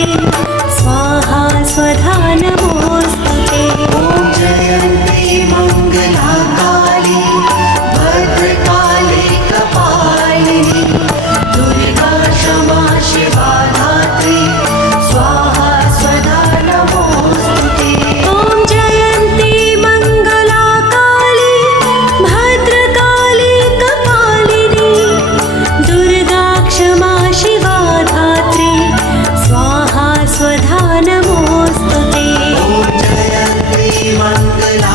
स्वाहाधात्री स्वाहा स्वधा नमोऽस्तु ते। ॐ जयन्ती मङ्गला काली भद्रकाली कपालिनी दुर्गा क्षमा शिवा धात्री स्वाहा स्वधा नमोऽस्तु ते। ॐ जयन्ती मङ्गला काली भद्रकाली कपालिनी दुर्गा क्षमा शिवा धात्री स्वाहा स्वधा नमोऽस्तु ते। ॐ जयन्ती मङ्गला